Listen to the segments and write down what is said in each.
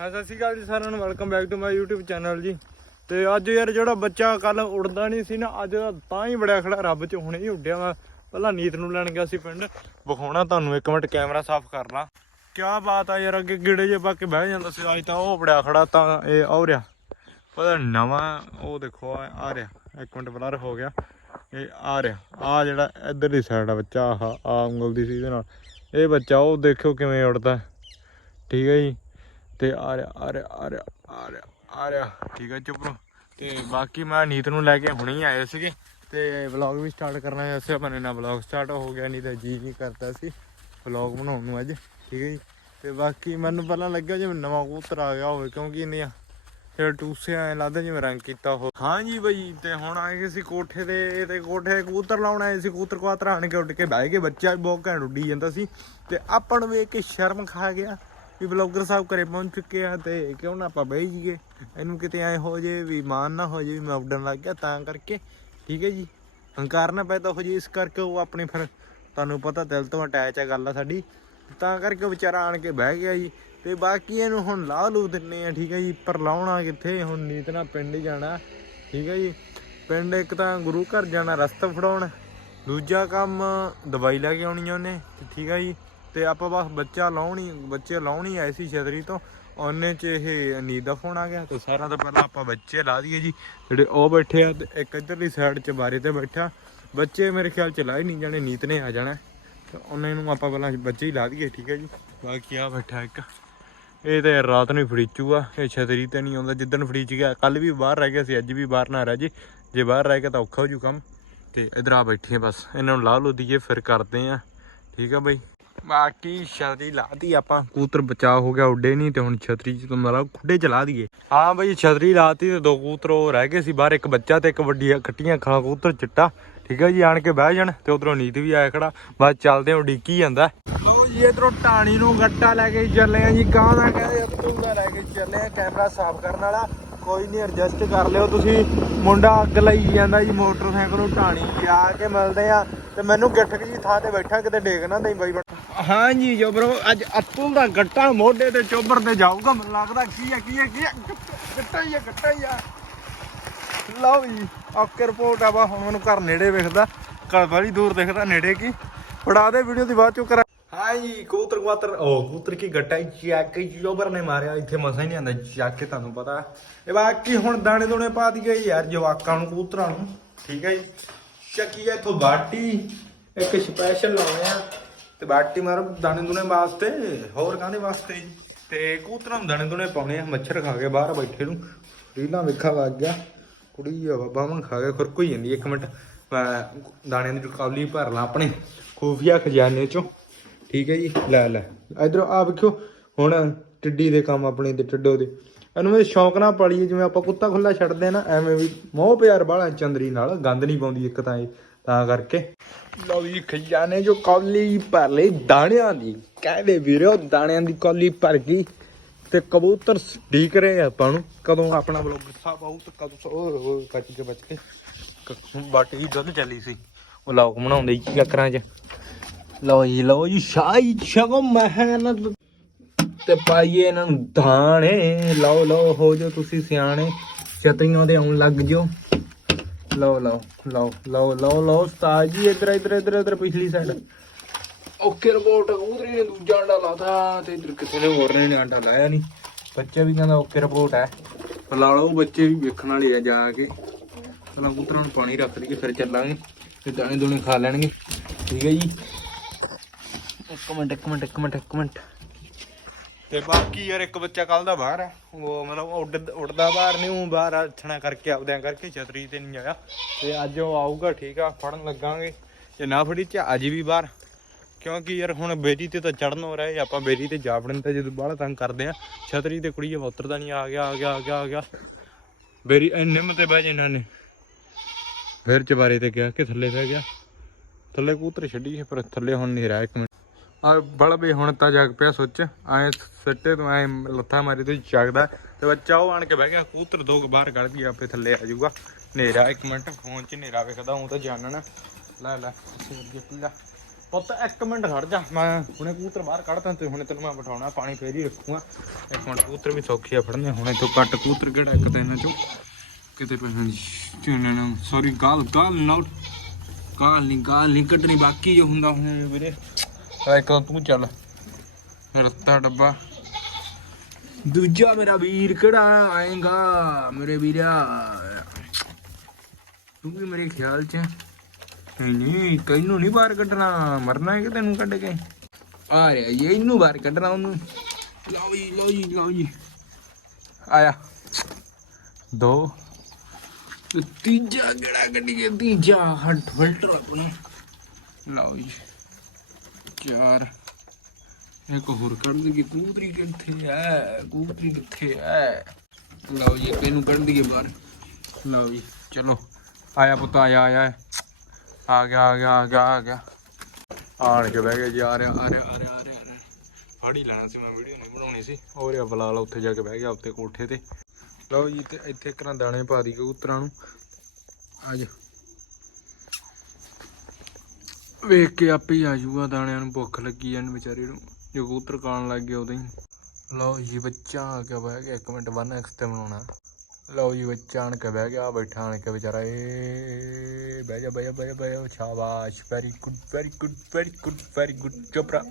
ਹਾਂ, ਸਤਿ ਸ਼੍ਰੀ ਅਕਾਲ ਜੀ ਸਾਰਿਆਂ ਨੂੰ। Welcome back to my YouTube channel ਜੀ। ਤੇ ਅੱਜ ਯਾਰ ਜਿਹੜਾ ਬੱਚਾ ਕੱਲ ਉੜਦਾ ਨਹੀਂ ਸੀ ਨਾ, ਅੱਜ ਦਾ ਤਾਂ ਹੀ ਬੜਿਆ ਖੜਾ ਰੱਬ ਚ, ਹੁਣੇ ਹੀ ਉੱਡਿਆ ਵਾ। ਪਹਿਲਾਂ ਨੀਤ ਨੂੰ ਲੈਣ ਗਿਆ ਸੀ ਪਿੰਡ। ਵਿਖਾਉਣਾ ਤੁਹਾਨੂੰ, ਇੱਕ ਮਿੰਟ ਕੈਮਰਾ ਸਾਫ਼ ਕਰ ਲਾ। ਕਿਆ ਬਾਤ ਆ ਯਾਰ, ਅੱਗੇ ਗਿੜੇ ਜੇ ਪਾ ਕੇ ਬਹਿ ਜਾਂਦਾ ਸੀ, ਅੱਜ ਤਾਂ ਉਹ ਬੜਿਆ ਖੜਾ, ਤਾਂ ਇਹ ਆ ਰਿਹਾ। ਪਤਾ ਨਵਾਂ, ਉਹ ਦੇਖੋ, ਆ ਰਿਹਾ। ਇੱਕ ਮਿੰਟ ਬਲਰ ਹੋ ਗਿਆ। ਇਹ ਆ ਰਿਹਾ। ਆ ਜਿਹੜਾ ਇੱਧਰ ਸਾਈਡ ਆ ਬੱਚਾ, ਆਹ ਆ ਉਂਗਲ ਦੀ ਸੀ ਇਹਦੇ ਨਾਲ। ਇਹ ਬੱਚਾ, ਉਹ ਦੇਖਿਓ ਕਿਵੇਂ ਉੜਦਾ ਠੀਕ ਹੈ ਜੀ। ਤੇ ਆ ਰਿਹਾ ਆ ਰਿਹਾ ਆ ਰਿਹਾ ਆ ਰਿਹਾ ਆ ਰਿਹਾ। ਠੀਕ ਹੈ ਚੁੱਪ ਤੇ ਬਾਕੀ ਮੈਂ ਨੀਤ ਨੂੰ ਲੈ ਕੇ ਹੁਣੇ ਆਏ ਸੀਗੇ। ਤੇ ਵਲੌਗ ਵੀ ਸਟਾਰਟ ਕਰਨਾ ਹੈ। ਅਸੀਂ ਆਪਣੇ ਨਾਲ ਵਲੌਗ ਸਟਾਰਟ ਹੋ ਗਿਆ, ਨਹੀਂ ਤਾਂ ਜੀ ਨਹੀਂ ਕਰਦਾ ਸੀ। ਵਲੌਗ ਬਣਾਉਣ ਨੂੰ ਅੱਜ। ਠੀਕ ਹੈ ਜੀ। ਤੇ ਬਾਕੀ ਮੈਨੂੰ ਪਹਿਲਾਂ ਲੱਗਿਆ ਜਿਵੇਂ ਨਵਾਂ ਕਬੂਤਰ ਆ ਗਿਆ ਹੋਵੇ, ਕਿਉਂਕਿ ਇੰਨੀਆਂ ਫਿਰ ਟੂਸੇ ਐ ਲੱਗਦਾ ਜਿਵੇਂ ਰੰਗ ਕੀਤਾ ਹੋ ਹਾਂ ਜੀ ਬਈ, ਤੇ ਹੁਣ ਆ ਗਏ ਸੀ ਕੋਠੇ ਦੇ, ਤੇ ਕੋਠੇ ਕਬੂਤਰ ਲਾਉਣ ਆਏ ਸੀ। ਕਬੂਤਰ ਕਵਾਤਰ ਆਣ ਕੇ ਉੱਡ ਕੇ ਬਹਿ ਗਏ। ਬੱਚਾ ਬਹੁਤ ਘੈਂਟ ਉੱਡੀ ਜਾਂਦਾ ਸੀ। ਤੇ ਆਪਾਂ ਨੂੰ ਵੇਖ ਕੇ ਸ਼ਰਮ ਖਾ ਗਿਆ। ਵੀ ਬਲੌਗਰ ਸਾਹਿਬ ਘਰੇ ਪਹੁੰਚ ਚੁੱਕੇ ਆ ਤੇ ਕਿਉਂ ਨਾ ਆਪਾਂ ਬਹਿ ਜੀਏ ਇਹਨੂੰ ਕਿਤੇ ਐ ਹੋ ਜੇ ਵੀ ਮਾਨ ਨਾ ਹੋ ਜੇ ਵੀ ਮੈਂ ਉੱਡਣ ਲੱਗ ਗਿਆ, ਤਾਂ ਕਰਕੇ। ਠੀਕ ਹੈ ਜੀ? ਹੰਕਾਰ ਨਾ ਪੈਦਾ ਹੋ ਜੇ, ਇਸ ਕਰਕੇ ਉਹ ਆਪਣੇ ਫਿਰ ਤੁਹਾਨੂੰ ਪਤਾ ਦਿਲ ਤੋਂ ਅਟੈਚ ਆ ਗੱਲ ਆ ਸਾਡੀ। ਤਾਂ ਕਰਕੇ ਉਹ ਵਿਚਾਰਾ ਆਣ ਕੇ ਬਹਿ ਗਿਆ ਜੀ। ਤੇ ਬਾਕੀ ਇਹਨੂੰ ਹੁਣ ਲਾਹ ਲੂ ਦਿੰਨੇ ਆ, ਠੀਕ ਹੈ ਜੀ? ਪਰ ਲਾਉਣਾ ਕਿੱਥੇ? ਹੁਣ ਨੀਤ ਨਾਲ ਪਿੰਡ ਜਾਣਾ। ਠੀਕ ਹੈ ਜੀ? ਪਿੰਡ ਇੱਕ ਤਾਂ ਗੁਰੂ ਘਰ ਜਾਣਾ, ਰਸਤਾ ਫੜਾਉਣ। ਦੂਜਾ ਕੰਮ ਦਵਾਈ ਲੈ ਕੇ ਆਉਣੀ ਉਹਨੇ ਠੀਕ ਹੈ ਜੀ? ਤੇ ਆਪਾਂ ਬਸ ਬੱਚਾ ਲਾਉਣੀ, ਬੱਚੇ ਲਾਉਣੀ ਆਏ ਸੀ ਛਤਰੀ ਤੋਂ, ਉਹਨੇ ਚ ਇਹ ਨੀਂਦ ਦਾ ਫੋਨ ਆ ਗਿਆ, ਤੇ ਸਾਰਿਆਂ ਤੋਂ ਪਹਿਲਾਂ ਆਪਾਂ ਬੱਚੇ ਲਾ ਦਈਏ ਜੀ। ਜਿਹੜੇ ਉਹ ਬੈਠੇ ਆ, ਤੇ ਇੱਕ ਇੱਧਰਲੀ ਸਾਈਡ 'ਚ ਬਾਰੇ ਤੇ ਬੈਠਾ। ਬੱਚੇ ਮੇਰੇ ਖਿਆਲ ਚ ਲਾ ਹੀ ਨਹੀਂ ਜਾਣੇ ਨੀਤ ਨੇ ਆ ਜਾਣਾ। ਤੇ ਉਹਨਾਂ ਨੂੰ ਆਪਾਂ ਪਹਿਲਾਂ ਬੱਚੇ ਹੀ ਲਾ ਦਈਏ, ਠੀਕ ਹੈ ਜੀ। ਬਾਕੀ ਆ ਬੈਠਾ ਇੱਕ। ਇਹ ਤੇ ਰਾਤ ਨੂੰ ਹੀ ਫੜੀਚੂ ਆ, ਇਹ ਛਤਰੀ ਤੇ ਨਹੀਂ ਆਉਂਦਾ। ਜਿੱਦਣ ਫੜੀਚ ਗਿਆ ਕੱਲ ਵੀ ਬਾਹਰ ਰਹਿ ਗਿਆ ਸੀ, ਅੱਜ ਵੀ ਬਾਹਰ ਨਾ ਰਹਿ ਜੀ। ਜੇ ਬਾਹਰ ਰਹਿ ਗਿਆ ਤਾਂ ਔਖਾ ਹੋ ਜੂ ਕੰਮ। ਤੇ ਇਧਰ ਆ ਬੈਠੇ ਆ ਬਸ। ਇਹਨਾਂ ਨੂੰ ਲਾ ਲੋ ਦਈਏ ਫਿਰ ਕਰਦੇ ਆ। ਠੀਕ ਆ ਬਈ। ਬਾਕੀ ਛਤਰੀ ਲਾਤੀ ਆਪਾਂ ਕੂਤਰ ਬਚਾ ਹੋ ਗਿਆ, ਉੱਡੇ ਨਹੀਂ ਤੇ ਹੁਣ ਛਤਰੀ ਚ ਮਤਲਬ ਖੁੱਡੇ ਚਲਾ ਦਈਏ। ਹਾਂ ਬਈ, ਛਤਰੀ ਲਾਤੀ ਤੇ ਦੋ ਕੂਤਰ ਉਹ ਰਹਿ ਗਏ ਸੀ ਬਾਹਰ, ਇੱਕ ਬੱਚਾ ਤੇ ਇੱਕ ਵੱਡੀ ਕੱਟੀਆਂ ਖਾ ਕਬੂਤਰ ਚਿੱਟਾ। ਠੀਕ ਹੈ ਜੀ, ਆਣ ਕੇ ਬਹਿ ਜਾਣ ਤੇ ਉਧਰੋਂ ਨੀਤ ਵੀ ਆਇਆ ਖੜਾ। ਬਸ ਚੱਲਦੇ ਹਾਂ ਡੀਕੀ ਜਾਂਦਾ। ਲੋ ਜੀ, ਇਧਰੋਂ ਟਾਣੀ ਨੂੰ ਗੱਟਾ ਲੈ ਕੇ ਚੱਲੇ ਆ ਜੀ। ਗਾਂ ਦਾ ਕਹਿੰਦੇ ਅੱਤੂ ਦਾ ਲੈ ਕੇ ਚੱਲੇ ਆ ਕੈਮਰਾ ਸਾਫ਼ ਕਰਨ ਵਾਲਾ। ਕੋਈ ਨਹੀਂ ਐਡਜਸਟ ਕਰ ਲਿਓ ਤੁਸੀਂ। ਮੁੰਡਾ ਅੱਗ ਲਈ ਜਾਂਦਾ ਜੀ ਮੋਟਰਸਾਈਕਲ ਨੂੰ ਟਾਣੀ ਜਾ ਕੇ ਮਿਲਦੇ ਆ ਤੇ ਮੈਨੂੰ ਗਿੱਠਕ ਜੀ ਥਾਂ ਤੇ ਬੈਠਾ, ਕਿਤੇ ਡੇਗ ਨਾ ਦੇਈ ਬਾਈ। ਹਾਂਜੀ ਅੱਜ ਅਤੁਲ ਦਾ ਗੱਟਾ ਮੋਢੇ ਤੇ ਚੋਬਰ ਤੇ ਜਾਊਗਾ, ਮੈਨੂੰ ਲੱਗਦਾ ਕੀ ਆ ਕੀ ਆ ਕੀ ਆ ਗੱਟਾ ਹੀ ਆ ਗੱਟਾ ਹੀ ਆ ਲਓ ਜੀ ਓਕੇ ਰਿਪੋਰਟ ਆ ਵਾ ਹੁਣ ਮੈਨੂੰ ਘਰ ਨੇੜੇ ਵੇਖਦਾ, ਘਰ ਬੜੀ ਦੂਰ ਦਿਖਦਾ, ਨੇੜੇ ਕੀ? ਫੜਾ ਦੇ ਵੀਡੀਓ ਦੀ ਬਾਅਦ ਚੋਂ ਕਰਾਂ ਹਾਂ ਕਬੂਤਰ ਕਬੂਤਰ। ਉਹ ਕਬੂਤਰ ਕੀ ਗੱਟਾ ਚੱਕ ਜੋਬਰ ਨੇ ਮਾਰਿਆ, ਇੱਥੇ ਮਸਾ ਹੀ ਨਹੀਂ ਆਂਦਾ ਚੱਕ ਕੇ ਤੁਹਾਨੂੰ ਪਤਾ। ਇਹ ਬਾਕੀ ਹੁਣ ਦਾਣੇ ਦੋਣੇ ਪਾ ਦਈਏ ਯਾਰ ਜਵਾਕਾਂ ਨੂੰ, ਕਬੂਤਰਾਂ ਨੂੰ। ਠੀਕ ਹੈ ਜੀ। ਚੱਕੀ ਇੱਥੋਂ ਬਾਟੀ, ਇੱਕ ਸਪੈਸ਼ਲ ਲਾਉਣੇ ਆ। ਤੇ ਬਾਟੀ ਮਾਰ, ਦਾਣੇ ਦੁਨੇ ਵਾਸਤੇ, ਹੋਰ ਕਾਹਦੇ ਵਾਸਤੇ ਤੇ ਕਬੂਤਰਾਂ ਨੂੰ ਦਾਣੇ ਦੁਨੇ ਪਾਉਣੇ ਆ, ਮੱਛਰ ਖਾ ਕੇ ਬਾਹਰ ਬੈਠੇ ਨੂੰ। ਰੀਲਾਂ ਵੇਖਾ ਲੱਗ ਗਿਆ। ਕੁੜੀ ਆ ਬਾਬਾ ਮਨ ਖਾ ਕੇ ਖੁਰਕ ਹੋਈ ਜਾਂਦੀ ਇੱਕ ਮਿੰਟ। ਮੈਂ ਦਾਣਿਆਂ ਦੀ ਰਕਾਵਲੀ ਭਰ ਲਾਂ ਆਪਣੇ ਖੂਫੀਆ ਖਜ਼ਾਨੇ ਚੋਂ। ਠੀਕ ਹੈ ਜੀ, ਲੈ ਲੈ। ਇਧਰ ਆ ਵੇਖਿਓ, ਹੁਣ ਟਿੱਡੀ ਦੇ ਕੰਮ ਆਪਣੇ ਤੇ, ਟਿੱਡੋ ਦੇ। ਇਹਨੂੰ ਇਹ ਸ਼ੌਂਕ ਨਾਲ ਪਾਲੀਏ, ਜਿਵੇਂ ਆਪਾਂ ਕੁੱਤਾ ਖੁੱਲਾ ਛੱਡਦੇ ਆ ਨਾ, ਐਵੇਂ ਵੀ ਮੋਹ ਪਿਆਰ ਬਾਲਾ ਚੰਦਰੀ ਨਾਲ ਗੰਦ ਨਹੀਂ ਪਾਉਂਦੀ ਇੱਕ ਤਾਂ ਇਹ। ਤਾਂ ਕਰਕੇ। ਲਓ ਜੀ ਖਜ਼ਾਨੇ ਜੋ ਕੌਲੀ ਭਰ ਲਈ ਦਾਣਿਆਂ ਦੀ। ਕਹਿੰਦੇ ਵੀਰੋ, ਦਾਣਿਆਂ ਦੀ ਕੌਲੀ ਭਰ ਗਈ। ਤੇ ਕਬੂਤਰ ਢੀਕ ਰਹੇ ਆ ਆਪਾਂ ਨੂੰ। ਕਦੋਂ ਆਪਣਾ ਬਲੌਗ ਸਾਹਿਬ ਆਊ ਤੇ ਕਦੋਂ ਓਏ ਹੋਏ ਕੇ ਬਚ ਕੇ। ਬਾਟੀ ਦੀ ਦੁੱਧ ਚੱਲੀ ਸੀ। ਉਹ ਲੋਕ ਬਣਾਉਂਦੇ ਜੀ ਚੱਕਰਾਂ 'ਚ। ਲਓ ਜੀ ਲਓ ਜੀ, ਸ਼ਾਹੀ ਛਗੋ ਮਹਿਨਤ ਤੇ ਪਾਈਏ ਇਹਨਾਂ ਨੂੰ ਦਾਣੇ। ਲਓ ਲਓ, ਹੋ ਜੋ ਤੁਸੀਂ ਸਿਆਣੇ। ਛਤਰੀਆਂ ਦੇ ਆਉਣ ਲੱਗ ਜਿਓ। ਲਓ ਲਓ ਲਓ ਲਓ ਲਓ ਲਓ ਉਸਤਾਦ ਜੀ ਇਧਰ ਇਧਰ ਇਧਰ ਇਧਰ ਪਿਛਲੀ ਸਾਈਡ ਓਕੇ ਰਿਪੋਰਟ ਕਬੂਤਰੀ ਨੇ ਦੂਜਾ ਅੰਡਾ ਲਾਤਾ ਤੇ ਇਧਰ ਕਿਸੇ ਨੇ ਹੋਰ ਨੇ ਅੰਡਾ ਲਾਇਆ ਨਹੀਂ ਬੱਚਾ ਵੀ ਕਹਿੰਦਾ ਓਕੇ ਰਿਪੋਰਟ ਹੈ। ਲਾ ਲਓ ਬੱਚੇ ਵੀ ਵੇਖਣ ਵਾਲੇ ਆ ਜਾ ਕੇ। ਪਹਿਲਾਂ ਕਬੂਤਰਾਂ ਨੂੰ ਪਾਣੀ ਰੱਖ ਦਈਏ ਫਿਰ ਚੱਲਾਂਗੇ ਤੇ ਦਾਣੇ ਦੂਣੇ ਖਾ ਲੈਣਗੇ। ਠੀਕ ਹੈ ਜੀ। ਇੱਕ ਮਿੰਟ ਇੱਕ ਮਿੰਟ ਇੱਕ ਮਿੰਟ ਇੱਕ ਮਿੰਟ। ਤੇ ਬਾਕੀ ਯਾਰ ਇੱਕ ਬੱਚਾ ਕੱਲ ਦਾ ਬਾਹਰ ਹੈ ਉਹ ਮਤਲਬ ਉੱਡ ਉੱਡਦਾ ਬਾਹਰ ਨਹੀਂ ਉਹ ਬਾਹਰ ਆਥਣਾ ਕਰਕੇ ਆਪਦਿਆਂ ਕਰਕੇ ਛਤਰੀ ਤੇ ਨਹੀਂ ਆਇਆ। ਤੇ ਅੱਜ ਉਹ ਆਊਗਾ, ਠੀਕ ਆ, ਫੜਨ ਲੱਗਾਂਗੇ। ਜੇ ਨਾ ਫੜੀ ਚ ਅੱਜ ਵੀ ਬਾਹਰ। ਕਿਉਂਕਿ ਯਾਰ ਹੁਣ ਬੇਰੀ ਤੇ ਤਾਂ ਚੜਨ ਹੋ ਰਿਹਾ, ਆਪਾਂ ਬੇਰੀ ਤੇ ਜਾ ਵੜਨ ਤੇ ਜਦੋਂ ਬਾਹਲਾ ਤੰਗ ਕਰਦੇ ਆ, ਛਤਰੀ ਤੇ ਕੁੜੀ ਉਤਰਦਾ ਨਹੀਂ ਆ ਗਿਆ ਆ ਗਿਆ ਆ ਗਿਆ ਆ ਗਿਆ। ਬੇਰੀ ਨਿੰਮ ਤੇ ਬਹਿ ਜੇ ਇਹਨਾਂ ਨੇ ਫਿਰ ਚਬਾਰੇ ਤੇ ਗਿਆ ਕਿ ਥੱਲੇ ਬਹਿ ਗਿਆ। ਥੱਲੇ ਕੂਤਰ ਛੱਡੀ ਪਰ ਥੱਲੇ ਹੁਣ ਨਹੀਂ ਰਿਹਾ, ਇੱਕ ਮਿੰਟ। ਆ ਬਲ ਵੀ ਹੁਣ ਤਾਂ ਜਾਗ ਪਿਆ ਸੁੱਚ। ਐ ਸੱਟੇ ਤੋਂ ਐ ਲੱਥਾ ਮਾਰੀ ਤੇ ਜਾਗਦਾ। ਤੇ ਬੱਚਾ ਉਹ ਆਣ ਕੇ ਬਹਿ ਗਿਆ ਕੂਤਰ ਦੋ ਬਾਹਰ ਕੱਢ ਗਿਆ ਆਪੇ ਥੱਲੇ ਆ ਜਾਊਗਾ। ਹਨੇਰਾ ਇੱਕ ਮਿੰਟ, ਫੋਨ 'ਚ ਹਨੇਰਾ ਵੇਖਦਾ ਹੂੰ ਤਾਂ ਜਾਣਨਾ। ਲੈ ਲੈ ਸਿਰ ਪੀਲਾ ਪੁੱਤ, ਇੱਕ ਮਿੰਟ ਖੜ ਜਾ। ਮੈਂ ਹੁਣੇ ਕਬੂਤਰ ਬਾਹਰ ਕੱਢਦਾ ਤੇ ਹੁਣੇ ਤੈਨੂੰ ਮੈਂ ਬਿਠਾਉਣਾ, ਪਾਣੀ ਫੇਰ ਹੀ ਰੱਖੂਗਾ। ਇੱਕ ਮਿੰਟ ਕੂਤਰ ਵੀ ਸੌਖੇ ਆ ਫੜਨੇ। ਹੁਣੇ ਤੋਂ ਕੱਟ ਕੂਤਰ ਕਿਹੜਾ ਇੱਕ ਦਿਨ ਚੋਂ? ਕਿਤੇ ਪਹਿਲਾਂ ਚੁਣਨ ਨੂੰ। ਸੌਰੀ ਗਾਲ ਗਾਲ ਨਾਟ ਗਾਲ ਨਹੀਂ ਗਾਲ ਨਹੀਂ ਕੱਢਣੀ। ਬਾਕੀ ਜੋ ਹੁੰਦਾ ਹੁਣ ਵੀਰੇ। ਆ ਇੱਕ ਤਾਂ ਤੂੰ ਚੱਲ। ਰੱਤਾ ਡੱਬਾ। ਦੂਜਾ ਮੇਰਾ ਵੀਰ ਕਿਹੜਾ ਆਏਗਾ? ਮੇਰੇ ਵੀਰਾ ਤੂੰ ਵੀ ਮੇਰੇ ਖਿਆਲ 'ਚ ਨਹੀਂ ਨਹੀਂ, ਤੈਨੂੰ ਨਹੀਂ ਬਾਹਰ ਕੱਢਣਾ। ਮਰਨਾ ਹੈ ਕਿ ਤੈਨੂੰ ਕੱਢ ਕੇ? ਆ ਰਿਹਾ ਇਹ ਇਹਨੂੰ ਬਾਹਰ ਕੱਢਣਾ ਉਹਨੂੰ। ਲਓ ਜੀ ਲਓ ਜੀ ਲਓ ਜੀ। ਆਇਆ। ਦੋ। ਤੀਜਾ ਕਿਹੜਾ ਕੱਢੀਏ ਤੀਜਾ ਹੱਟ ਫਿਲਟਰ ਆਪਣਾ। ਲਓ ਜੀ। ਚਾਰ ਇੱਕ ਹੋਰ ਕੱਢ ਦਈਏ ਕੂਤਰੀ ਕਿੱਥੇ ਐ? ਕੂਤਰੀ ਕਿੱਥੇ ਐ? ਲਓ ਜੀ ਇਹਨੂੰ ਕੱਢ ਦਈਏ ਬਾਹਰ। ਲਓ ਜੀ, ਚਲੋ। ਆਇਆ ਪੁੱਤ, ਆਇਆ ਆਇਆ। ਆ ਗਿਆ ਆ ਗਿਆ ਆ ਗਿਆ ਆ ਗਿਆ। ਆਣ ਕੇ ਬਹਿ ਗਏ ਜੀ, ਆ ਰਿਹਾ ਆ ਰਿਹਾ ਆ ਰਿਹਾ ਆ ਰਿਹਾ ਆ ਰਿਹਾ। ਫੜ ਹੀ ਲੈਣਾ ਸੀ ਮੈਂ, ਵੀਡੀਓ ਨਹੀਂ ਬਣਾਉਣੀ ਸੀ। ਹੋਰ ਆ ਬਲਾਲ ਉੱਥੇ ਜਾ ਕੇ ਬਹਿ ਗਿਆ ਉੱਤੇ ਕੋਠੇ ਤੇ। ਲਓ ਜੀ ਤੇ ਇੱਥੇ ਕਰਾਂ ਦਾਣੇ ਪਾ ਦੀ ਕਬੂਤਰਾਂ ਨੂੰ। ਅੱਜ ਵੇਖ ਕੇ ਆਪੇ ਹੀ ਆ ਜਾਊਗਾ, ਦਾਣਿਆਂ ਨੂੰ ਭੁੱਖ ਲੱਗੀ ਜਾਨ ਵਿਚਾਰੇ ਨੂੰ। ਜੋ ਕਬੂਤਰ ਖਾਣ ਲੱਗ ਗਿਆ ਉਦੋਂ ਹੀ। ਲਓ ਜੀ, ਬੱਚਾ ਆ ਕੇ ਬਹਿ ਗਿਆ, ਇੱਕ ਮਿੰਟ 1x ਤੇ ਬਣਾਉਣਾ ਲਓ ਜੀ, ਬੱਚਾ ਆਣ ਕੇ ਬਹਿ ਗਿਆ ਬੈਠਾ ਆਣ ਕੇ ਵਿਚਾਰਾ, ਏ, ਬਹਿ ਜਾ ਬਹਿ ਜਾ ਬਹਿ ਜਾ ਬਹਿ ਜਾ, ਸ਼ਾਬਾਸ਼ very good very good very good very good Chopra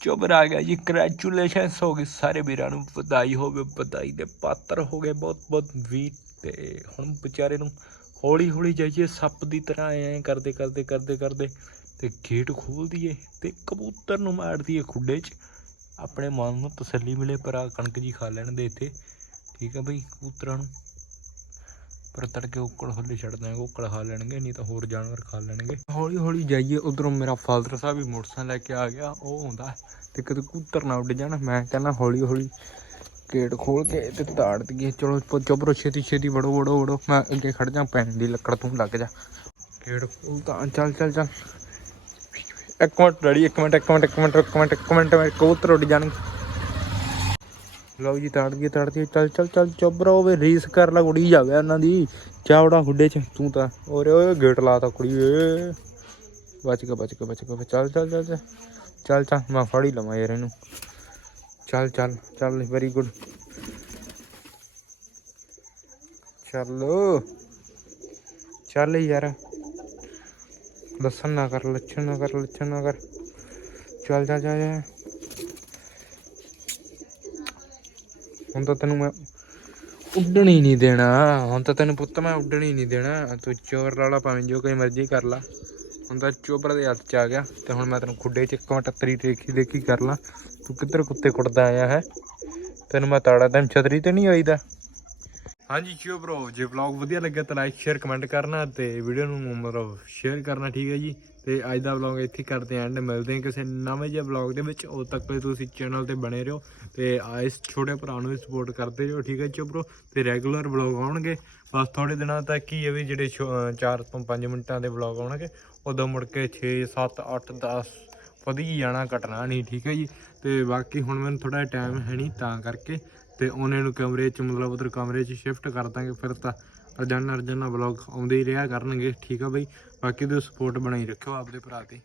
ਚੁੱਪ ਆ ਗਿਆ ਜੀ ਕੰਗ੍ਰੈਚੁਲੇਸ਼ਨਸ ਹੋ ਗਏ ਸਾਰੇ ਵੀਰਾਂ ਨੂੰ, ਵਧਾਈ ਹੋਵੇ, ਵਧਾਈ ਦੇ ਪਾਤਰ ਹੋ ਗਏ, ਬਹੁਤ ਬਹੁਤ ਵੀਰ ਤੇ ਹੁਣ ਵਿਚਾਰੇ ਨੂੰ ਹੌਲੀ ਹੌਲੀ ਜਾਈਏ, ਸੱਪ ਦੀ ਤਰ੍ਹਾਂ ਐ ਕਰਦੇ ਕਰਦੇ ਕਰਦੇ ਕਰਦੇ। ਤੇ ਗੇਟ ਖੋਲ ਦਈਏ ਤੇ ਕਬੂਤਰ ਨੂੰ ਮਾਰ ਦਈਏ ਖੁੱਡੇ 'ਚ। ਆਪਣੇ ਮਨ ਨੂੰ ਤਸੱਲੀ ਮਿਲੇ ਪਰ ਆ ਕਣਕ ਜੀ ਖਾ ਲੈਣ ਦੇ ਇੱਥੇ। ਠੀਕ ਹੈ ਬਈ ਕਬੂਤਰਾਂ ਨੂੰ। ਪਰ ਤੜਕੇ ਉੱਕੜ ਹੌਲੀ ਛੱਡ ਦਾਂਗੇ ਉੱਕੜ ਖਾ ਲੈਣਗੇ, ਨਹੀਂ ਤਾਂ ਹੋਰ ਜਾਨਵਰ ਖਾ ਲੈਣਗੇ। ਹੌਲੀ ਹੌਲੀ ਜਾਈਏ, ਉਧਰੋਂ ਮੇਰਾ ਫਾਦਰ ਸਾਹਿਬ ਵੀ ਮੋਟਰਸਾਈਕਲ ਲੈ ਕੇ ਆ ਗਿਆ, ਉਹ ਆਉਂਦਾ ਤੇ ਕਦੇ ਕਬੂਤਰ ਨਾ ਉੱਡ ਜਾਣ। ਮੈਂ ਕਹਿੰਦਾ ਹੌਲੀ ਹੌਲੀ ਗੇਟ ਖੋਲ ਕੇ ਤੇ ਤਾੜ ਦਈਏ। ਚਲੋ ਚੁੱਪਰੋ ਛੇਤੀ ਛੇਤੀ ਵੜੋ ਵੜੋ ਵੜੋ। ਮੈਂ ਅੱਗੇ ਖੜ ਜਾ ਪੈਣ ਦੀ ਲੱਕੜ ਤੂੰ ਲੱਗ ਜਾ। ਗੇਟ ਖੋਲ ਤਾਂ, ਚੱਲ ਚੱਲ ਚੱਲ। ਇੱਕ ਮਿੰਟ ਰੜੀ ਇੱਕ ਮਿੰਟ ਇੱਕ ਮਿੰਟ ਇੱਕ ਮਿੰਟ ਇੱਕ ਮਿੰਟ ਇੱਕ ਮਿੰਟ, ਮੇਰੇ ਕਬੂਤਰ ਉੱਡ ਜਾਣਗੇ। ਲਓ ਜੀ, ਤਾੜ ਗਏ ਤਾੜ ਗਏ ਚੱਲ ਚੱਲ ਚੱਲ, ਚੁੱਪ ਰਹੋ ਵੇ, ਰੀਸ ਕਰ ਲਾ ਕੁੜੀ ਜਾਵੇ ਉਹਨਾਂ ਦੀ। ਚਾਵੜਾ ਹੁੱਡੇ ਚ, ਤੂੰ ਤਾਂ। ਓਰੇ, ਓਏ, ਗੇਟ ਲਾਤਾ ਕੁੜੀ ਏ ਬਚ ਕੇ ਬਚ ਕੇ ਬਚ ਕੇ ਚੱਲ ਚੱਲ ਚੱਲ ਚੱਲ। ਚੱਲ ਚੱਲ, ਮੈਂ ਫੜ ਹੀ ਲਵਾਂ ਯਾਰ ਇਹਨੂੰ। ਚੱਲ ਚੱਲ ਚੱਲ ਵੈਰੀ ਗੁੱਡ ਚੱਲ। ਚੱਲ ਯਾਰ। ਲੱਛਣ ਨਾ ਕਰ, ਲੱਛਣ ਨਾ ਕਰ, ਲੱਛਣ ਨਾ ਕਰ। ਚੱਲ ਚੱਲ ਚੱਲ ਚੱਲ। ਹੁਣ ਤਾਂ ਤੈਨੂੰ ਮੈਂ ਉੱਡਣ ਹੀ ਨਹੀਂ ਦੇਣਾ। ਹੁਣ ਤਾਂ ਤੈਨੂੰ ਪੁੱਤ ਮੈਂ ਉੱਡਣ ਹੀ ਨਹੀਂ ਦੇਣਾ। ਤੂੰ ਚੋਰ ਵਾਲਾ ਭਾਵੇਂ ਜੋ ਕੋਈ ਮਰਜ਼ੀ ਕਰ ਲਾ। ਹੁਣ ਤਾਂ ਚੋਬਰ ਦੇ ਹੱਥ ਚ ਆ ਗਿਆ। ਤੇ ਹੁਣ ਮੈਂ ਤੈਨੂੰ ਖੁੱਡੇ ਚ ਇੱਕ ਮਿੰਟ ਤਰੀ ਦੇਖੀ ਦੇਖੀ ਕਰ ਲਾ। ਤੂੰ ਕਿੱਧਰ ਕੁੱਤੇ ਕੁੱਟਦਾ ਆਇਆ ਹੈ? ਤੈਨੂੰ ਮੈਂ ਤਾੜਾ, ਤੈਨੂੰ ਛਤਰੀ ਤੇ ਨਹੀਂ ਆਈਦਾ? ਹਾਂਜੀ ਚਿਓ ਬ్రో ਜੇ ਵਲੌਗ ਵਧੀਆ ਲੱਗਿਆ ਤਾਂ ਲਾਈਕ ਸ਼ੇਅਰ ਕਮੈਂਟ ਕਰਨਾ ਤੇ ਵੀਡੀਓ ਨੂੰ ਮਤਲਬ ਸ਼ੇਅਰ ਕਰਨਾ, ਠੀਕ ਹੈ ਜੀ? ਤੇ ਅੱਜ ਦਾ ਵਲੌਗ ਇੱਥੇ ਕਰਦੇ ਐਂਡ ਮਿਲਦੇ ਹਾਂ ਕਿਸੇ ਨਵੇਂ ਜਿਹੇ ਵਲੌਗ ਦੇ ਵਿੱਚ। ਉਦੋਂ ਤੱਕ ਲਈ ਤੁਸੀਂ ਚੈਨਲ ਤੇ ਬਣੇ ਰਹੋ ਤੇ ਆ ਇਸ ਛੋਟੇ ਭਰਾ ਨੂੰ ਵੀ ਸਪੋਰਟ ਕਰਦੇ ਰਹੋ, ਠੀਕ ਹੈ ਚਿਓ ਬ్రో ਤੇ ਰੈਗੂਲਰ ਵਲੌਗ ਆਉਣਗੇ। ਬਸ ਥੋੜੇ ਦਿਨਾਂ ਤੱਕ ਹੀ ਇਹ ਵੀ ਜਿਹੜੇ 4 ਤੋਂ 5 ਮਿੰਟਾਂ ਦੇ ਵਲੌਗ ਆਉਣਗੇ, ਉਦੋਂ ਮੁੜ ਕੇ 6 7 8 10 ਵਧੀ ਜਾਣਾ, ਘਟਣਾ ਨਹੀਂ, ਠੀਕ ਹੈ ਜੀ? ਤੇ ਬਾਕੀ ਹੁਣ ਮੈਨੂੰ ਥੋੜਾ ਟਾਈਮ ਹੈ ਨਹੀਂ ਤਾਂ ਕਰਕੇ ਤੇ ਉਹਨੇ ਨੂੰ ਕਮਰੇ 'ਚ ਮਤਲਬ ਉਧਰ ਕਮਰੇ 'ਚ ਸ਼ਿਫਟ ਕਰ ਦਾਂਗੇ, ਫਿਰ ਤਾਂ ਰੋਜ਼ਾਨਾ ਰੋਜ਼ਾਨਾ ਵਲੌਗ ਆਉਂਦੇ ਹੀ ਰਿਹਾ ਕਰਨਗੇ, ਠੀਕ ਆ ਬਈ? ਬਾਕੀ ਤੁਸੀਂ ਸਪੋਰਟ ਬਣਾਈ ਰੱਖਿਓ ਆਪਦੇ ਭਰਾ ਤੇ।